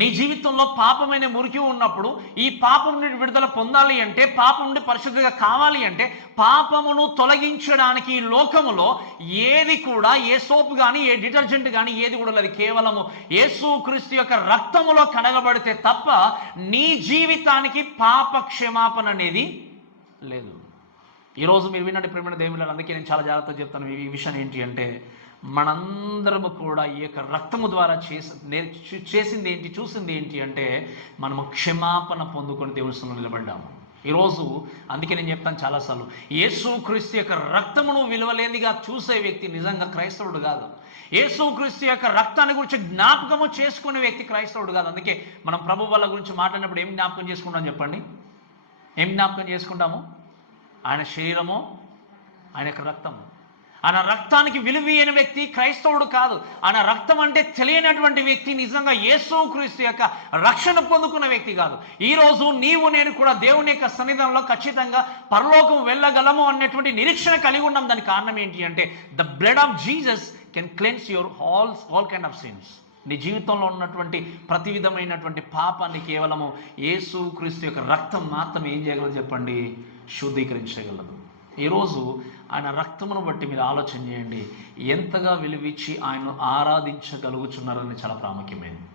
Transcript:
నీ జీవితంలో పాపమైన మురికి ఉన్నప్పుడు ఈ పాపం నుండి విడుదల పొందాలి అంటే, పాపం నుండి పరిశుద్ధిగా కావాలి అంటే, పాపమును తొలగించడానికి ఈ లోకములో ఏది కూడా, ఏ సోపు కానీ, ఏ డిటర్జెంట్ కానీ ఏది కూడా లేదు. కేవలము యేసుక్రీస్తు యొక్క రక్తములో కడగబడితే తప్ప నీ జీవితానికి పాప క్షమాపణ అనేది లేదు. ఈరోజు మీరు వినండి ప్రేమైన దేవుని, అందుకే నేను చాలా జాగ్రత్తగా చెప్తాను. ఈ విషయం ఏంటి అంటే, మనందరము కూడా ఈ యొక్క రక్తము ద్వారా చేసింది ఏంటి, చూసింది ఏంటి అంటే, మనము క్షమాపణ పొందుకొని దేవుని సన్నిధిలో నిలబడ్డాము. ఈరోజు అందుకే నేను చెప్తాను చాలాసార్లు, యేసుక్రీస్తు యొక్క రక్తమును విలువలేనిదిగా చూసే వ్యక్తి నిజంగా క్రైస్తవుడు కాదు. యేసుక్రీస్తు యొక్క రక్తాన్ని గురించి జ్ఞాపకము చేసుకునే వ్యక్తి క్రైస్తవుడు కాదు. అందుకే మనం ప్రభు వాళ్ళ గురించి మాట్లాడినప్పుడు ఏం జ్ఞాపకం చేసుకుంటాం చెప్పండి? ఏం జ్ఞాపకం చేసుకుంటాము? ఆయన శరీరము, ఆయన యొక్క రక్తము. ఆయన రక్తానికి విలువైన వ్యక్తి క్రైస్తవుడు కాదు. ఆయన రక్తం అంటే తెలియనటువంటి వ్యక్తి నిజంగా యేసుక్రీస్తు యొక్క రక్షణ పొందుకున్న వ్యక్తి కాదు. ఈరోజు నీవు నేను కూడా దేవుని యొక్క సన్నిధానంలో ఖచ్చితంగా పరలోకం వెళ్ళగలము అన్నటువంటి నిరీక్షణ కలిగి ఉన్నాం. దానికి కారణం ఏంటి అంటే, the blood of Jesus can cleanse your all kind of since. నీ జీవితంలో ఉన్నటువంటి ప్రతి విధమైనటువంటి పాపాన్ని కేవలము యేసుక్రీస్తు యొక్క రక్తం మాత్రం ఏం చేయగలదు చెప్పండి? శుద్ధీకరించగలదు. ఈరోజు ఆయన రక్తమును బట్టి మీరు ఆలోచన చేయండి, ఎంతగా విలువిచ్చి ఆయన్ను ఆరాధించగలుగుతున్నారని చాలా ప్రాముఖ్యమైనది.